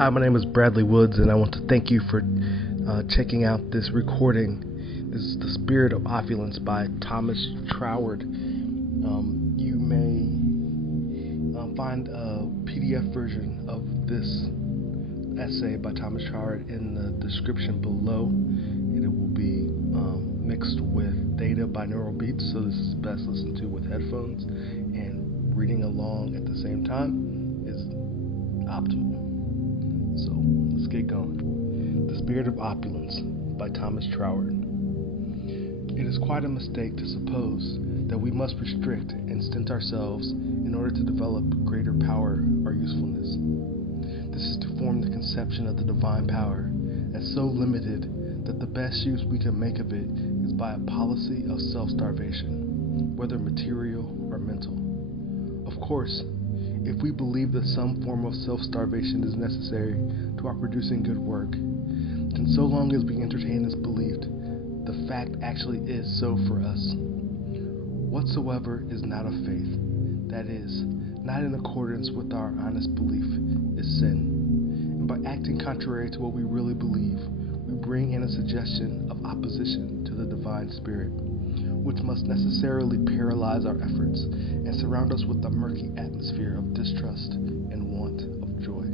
Hi, my name is Bradley Woods, and I want to thank you for checking out this recording. This is The Spirit of Opulence by Thomas Troward. You may find a PDF version of this essay by Thomas Troward in the description below, and it will be mixed with data binaural beats, so this is best listened to with headphones, and reading along at the same time is optimal. So let's get going. The Spirit of Opulence by Thomas Troward. It is quite a mistake to suppose that we must restrict and stint ourselves in order to develop greater power or usefulness. This is to form the conception of the divine power as so limited that the best use we can make of it is by a policy of self-starvation, whether material or mental. Of course, if we believe that some form of self-starvation is necessary to our producing good work, then so long as we entertain this belief, the fact actually is so for us. Whatsoever is not of faith, that is, not in accordance with our honest belief, is sin. And by acting contrary to what we really believe, we bring in a suggestion of opposition to the divine spirit, which must necessarily paralyze our efforts and surround us with a murky atmosphere of distrust and want of joy.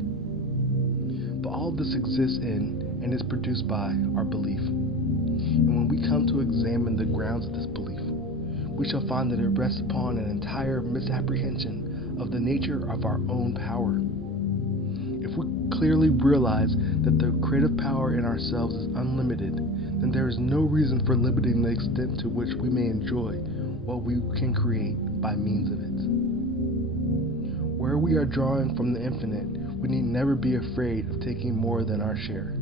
But all of this exists in and is produced by our belief. And when we come to examine the grounds of this belief, we shall find that it rests upon an entire misapprehension of the nature of our own power. If we clearly realize that the creative power in ourselves is unlimited, then there is no reason for limiting the extent to which we may enjoy what we can create by means of it. Where we are drawing from the infinite, we need never be afraid of taking more than our share.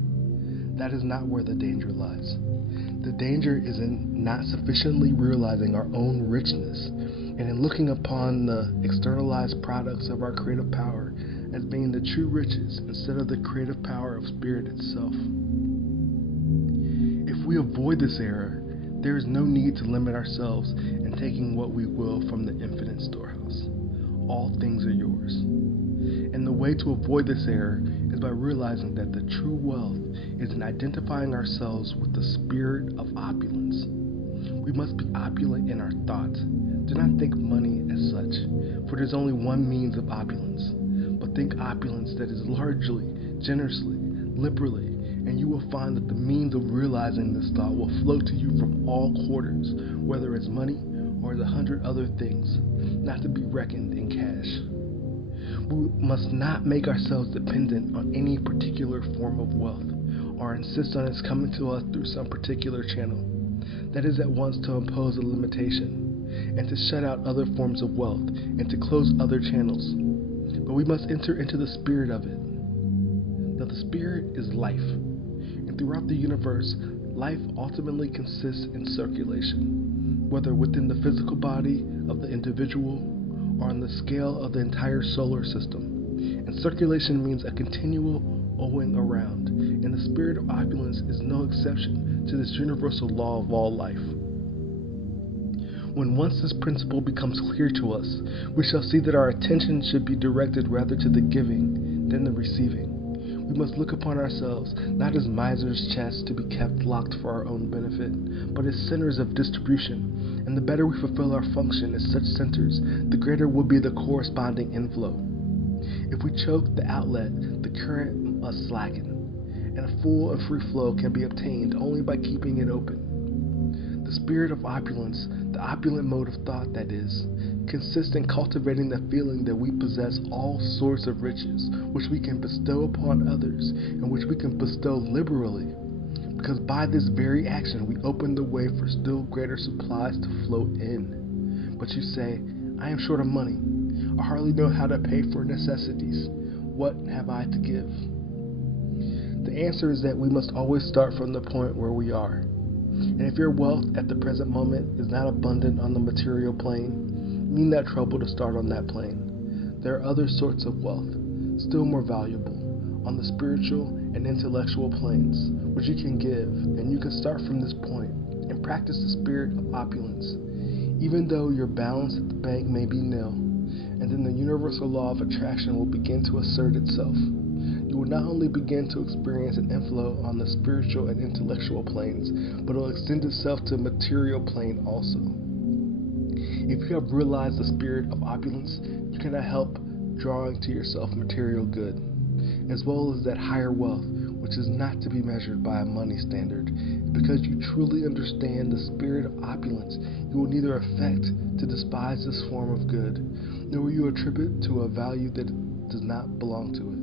That is not where the danger lies. The danger is in not sufficiently realizing our own richness and in looking upon the externalized products of our creative power as being the true riches instead of the creative power of spirit itself. If we avoid this error, there is no need to limit ourselves in taking what we will from the infinite storehouse. All things are yours. And the way to avoid this error is by realizing that the true wealth is in identifying ourselves with the spirit of opulence. We must be opulent in our thoughts. Do not think money as such, for there's only one means of opulence. But think opulence that is largely, generously, liberally, and you will find that the means of realizing this thought will flow to you from all quarters, whether it's money or as 100 other things, not to be reckoned in cash. We must not make ourselves dependent on any particular form of wealth, or insist on its coming to us through some particular channel. That is at once to impose a limitation, and to shut out other forms of wealth, and to close other channels. But we must enter into the spirit of it. Now the spirit is life, and throughout the universe, life ultimately consists in circulation, whether within the physical body of the individual or on the scale of the entire solar system. And circulation means a continual owing around, and the spirit of opulence is no exception to this universal law of all life. When once this principle becomes clear to us, we shall see that our attention should be directed rather to the giving than the receiving. We must look upon ourselves not as misers' chests to be kept locked for our own benefit, but as centers of distribution, and the better we fulfill our function as such centers, the greater will be the corresponding inflow. If we choke the outlet, the current must slacken, and a full and free flow can be obtained only by keeping it open. The spirit of opulence, the opulent mode of thought that is, consists in cultivating the feeling that we possess all sorts of riches which we can bestow upon others and which we can bestow liberally, because by this very action we open the way for still greater supplies to flow in. But you say, I am short of money. I hardly know how to pay for necessities. What have I to give? The answer is that we must always start from the point where we are. And if your wealth at the present moment is not abundant on the material plane, you need not trouble to start on that plane. There are other sorts of wealth, still more valuable, on the spiritual and intellectual planes, which you can give, and you can start from this point and practice the spirit of opulence, even though your balance at the bank may be nil, and then the universal law of attraction will begin to assert itself. you will not only begin to experience an inflow on the spiritual and intellectual planes, but it will extend itself to the material plane also. If you have realized the spirit of opulence, you cannot help drawing to yourself material good, as well as that higher wealth, which is not to be measured by a money standard. Because you truly understand the spirit of opulence, you will neither affect to despise this form of good, nor will you attribute to a value that does not belong to it,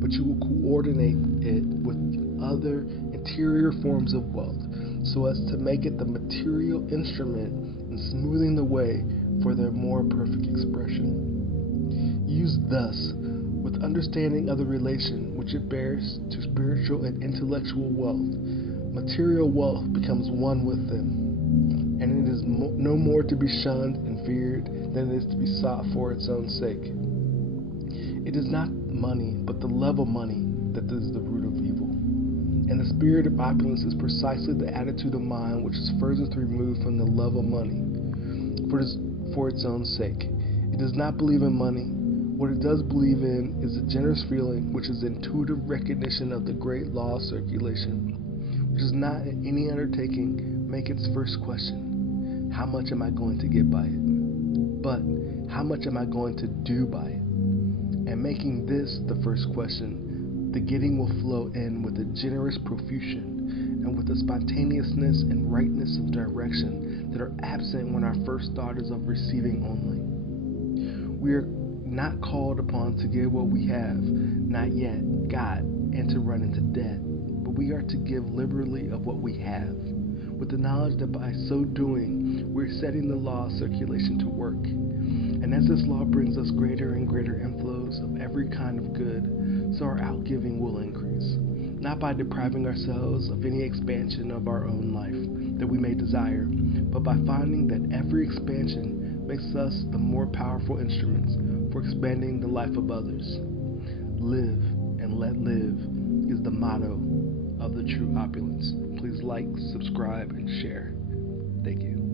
but you will coordinate it with other interior forms of wealth, so as to make it the material instrument in smoothing the way for their more perfect expression. Used thus, with understanding of the relation which it bears to spiritual and intellectual wealth, material wealth becomes one with them, and it is no more to be shunned and feared than it is to be sought for its own sake. It is not money, but the love of money that is the root of evil. And the spirit of opulence is precisely the attitude of mind which is furthest removed from the love of money for its own sake. It does not believe in money. What it does believe in is a generous feeling, which is intuitive recognition of the great law of circulation, which is not in any undertaking make its first question, how much am I going to get by it? But, how much am I going to do by it? And making this the first question, the getting will flow in with a generous profusion and with a spontaneousness and rightness of direction that are absent when our first thought is of receiving only. We are not called upon to give what we have not yet got and to run into debt, but we are to give liberally of what we have, with the knowledge that by so doing we're setting the law of circulation to work. And as this law brings us greater and greater inflows of every kind of good, so our outgiving will increase, not by depriving ourselves of any expansion of our own life that we may desire, but by finding that every expansion makes us the more powerful instruments for expanding the life of others. Live and let live is the motto of the true opulence. Please like, subscribe, and share. Thank you.